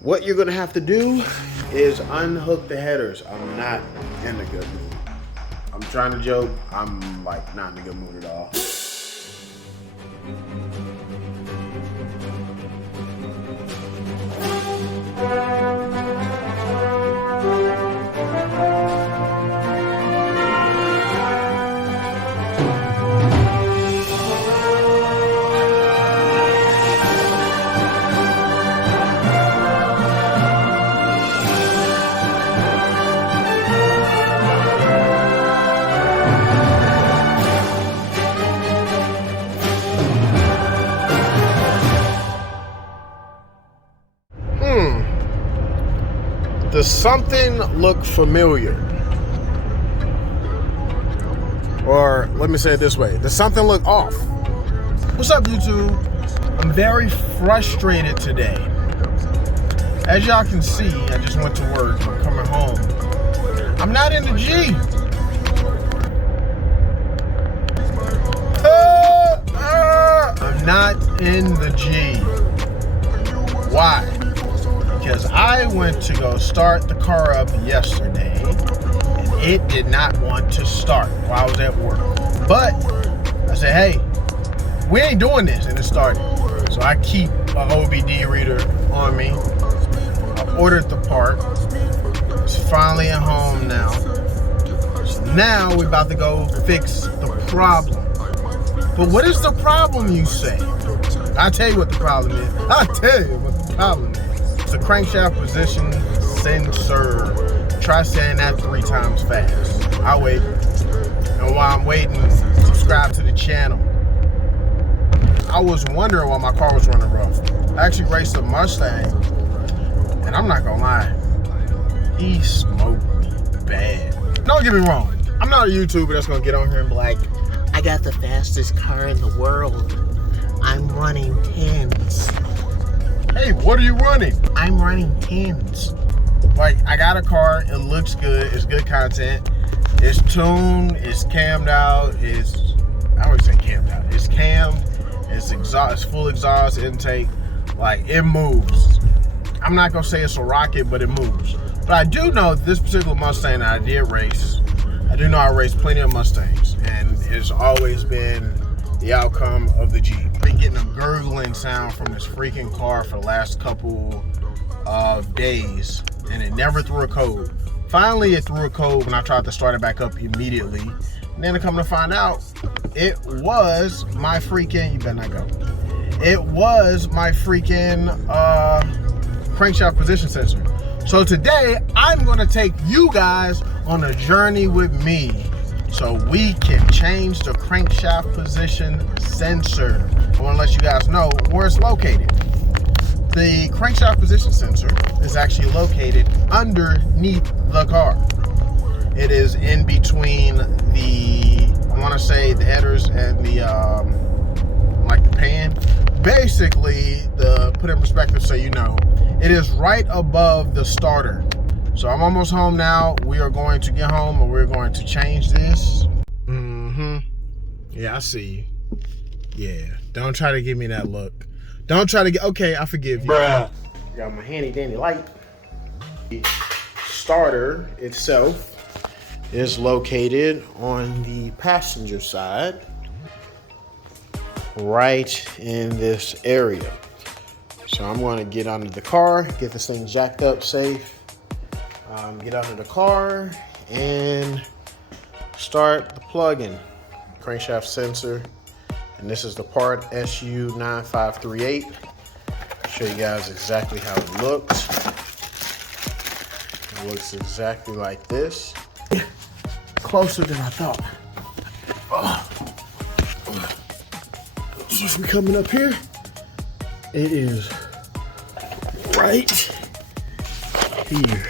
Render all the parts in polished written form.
What you're gonna have to do is unhook the headers. I'm not in a good mood. I'm trying to joke, I'm like not in a good mood at all. Does something look familiar? Or let me say it this way, does something look off? What's up, YouTube? I'm very frustrated today. As y'all can see, I just went to work, I'm coming home. I'm not in the G. I'm not in the G. Why? Because I went to go start the car up yesterday and it did not want to start while I was at work. But I said, hey, we ain't doing this, and it started. So I keep an OBD reader on me. I ordered the part. It's finally at home now. So now we're about to go fix the problem. But what is the problem, you say? I'll tell you what the problem is. I'll tell you what the problem is. It's a crankshaft position sensor. Try saying that 3 times fast. I'll wait. And while I'm waiting, subscribe to the channel. I was wondering why my car was running rough. I actually raced a Mustang, and I'm not gonna lie, he smoked me bad. Don't get me wrong, I'm not a YouTuber that's gonna get on here and be like, I got the fastest car in the world. I'm running 10s. Hey, what are you running? I'm running 10s. Like, I got a car, it looks good, it's good content. It's tuned, it's cammed out, I always say cammed out. It's cammed, it's exhaust, it's full exhaust intake. Like, it moves. I'm not gonna say it's a rocket, but it moves. But I do know this particular Mustang that I did race, I do know I raced plenty of Mustangs, and it's always been the outcome of the Jeep. Been getting a gurgling sound from this freaking car for the last couple of days, and it never threw a code. Finally, it threw a code when I tried to start it back up immediately. And then to come to find out, it was my freaking, you better not go. It was my freaking crankshaft position sensor. So today, I'm gonna take you guys on a journey with me so we can change the crankshaft position sensor. I wanna let you guys know where it's located. The crankshaft position sensor is actually located underneath the car. It is in between the, I wanna say the headers and the, like the pan. Basically, put it in perspective so you know, it is right above the starter. So I'm almost home now. We are going to get home and we're going to change this. Yeah, I see you. Yeah, don't try to give me that look. Don't try to get, okay, I forgive you. Bruh. Got my handy dandy light. The starter itself is located on the passenger side, right in this area. So I'm going to get under the car, get this thing jacked up safe, get under the car and start the plug-in. Crankshaft sensor, and this is the part SU9538. Show you guys exactly how it looks. It looks exactly like this. Closer than I thought. Just coming up here, it is right here.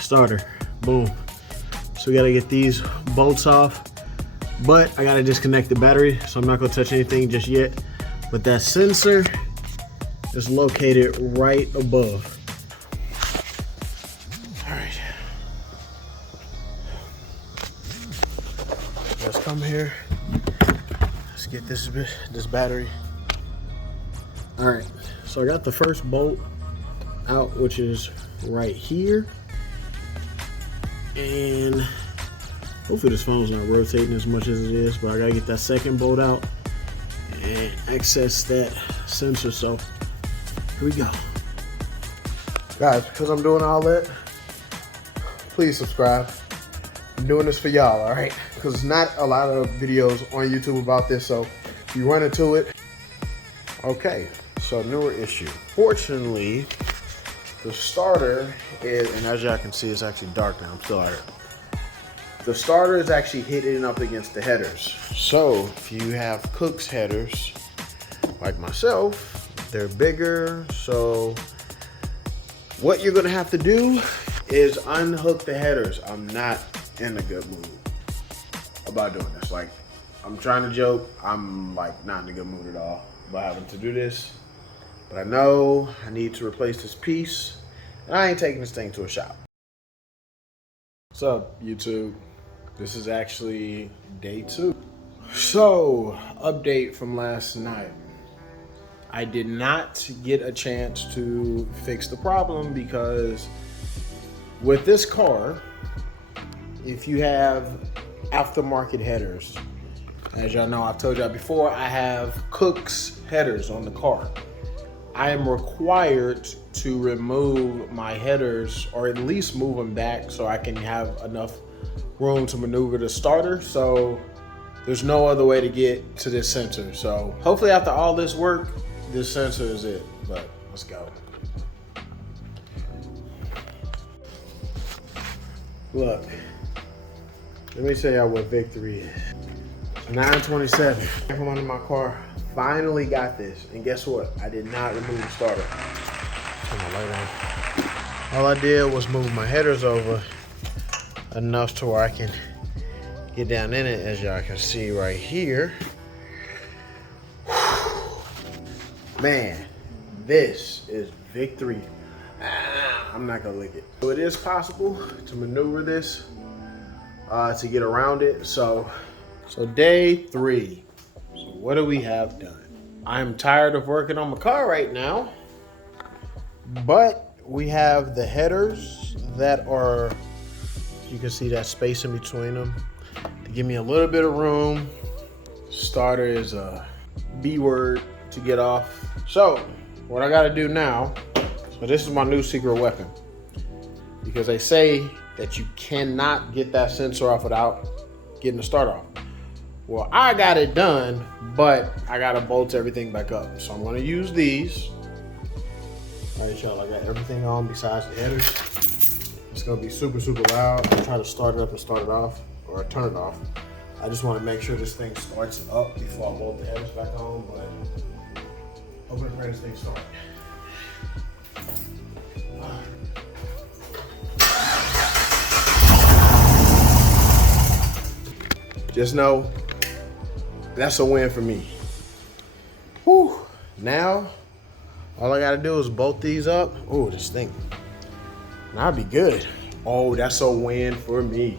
Starter, boom. So we gotta get these bolts off, but I gotta disconnect the battery, so I'm not gonna touch anything just yet. But that sensor is located right above. All right. Let's come here. Let's get this battery. All right, so I got the first bolt out, which is right here. And hopefully this phone's not rotating as much as it is, but I gotta get that second bolt out and access that sensor. So here we go. Guys, because I'm doing all that, please subscribe. I'm doing this for y'all, all right? Because there's not a lot of videos on YouTube about this, so if you run into it. Okay, so newer issue. Fortunately, the starter is, and as y'all can see, it's actually dark now. I'm still out here. The starter is actually hitting up against the headers. So if you have Cook's headers, like myself, they're bigger. So what you're gonna have to do is unhook the headers. I'm not in a good mood about doing this. Like, I'm trying to joke. I'm like not in a good mood at all about having to do this. But I know I need to replace this piece, and I ain't taking this thing to a shop. What's up, YouTube? This is actually day 2. So, update from last night. I did not get a chance to fix the problem because with this car, if you have aftermarket headers, as y'all know, I've told y'all before, I have Cook's headers on the car. I am required to remove my headers, or at least move them back so I can have enough room to maneuver the starter. So there's no other way to get to this sensor. So hopefully after all this work, this sensor is it. But let's go. Look, let me tell y'all what victory is. 927. I come under my car. Finally got this, and guess what? I did not remove the starter. Turn my light on. All I did was move my headers over enough to where I can get down in it, as y'all can see right here. Man, this is victory. I'm not gonna lick it. So it is possible to maneuver this to get around it. So day 3. So what do we have done? I'm tired of working on my car right now, but we have the headers that are, you can see that space in between them to give me a little bit of room. Starter is a B word to get off. So what I gotta do now, so this is my new secret weapon, because they say that you cannot get that sensor off without getting the starter off. Well, I got it done, but I gotta bolt everything back up. So I'm gonna use these. All right, y'all, I got everything on besides the headers. It's gonna be super, super loud. I'll try to start it up and start it off, or turn it off. I just wanna make sure this thing starts up before I bolt the headers back on, but hoping to pray this thing starts. Just know, that's a win for me. Whew. Now, all I gotta do is bolt these up. Oh, this thing. Now I'll be good. Oh, that's a win for me.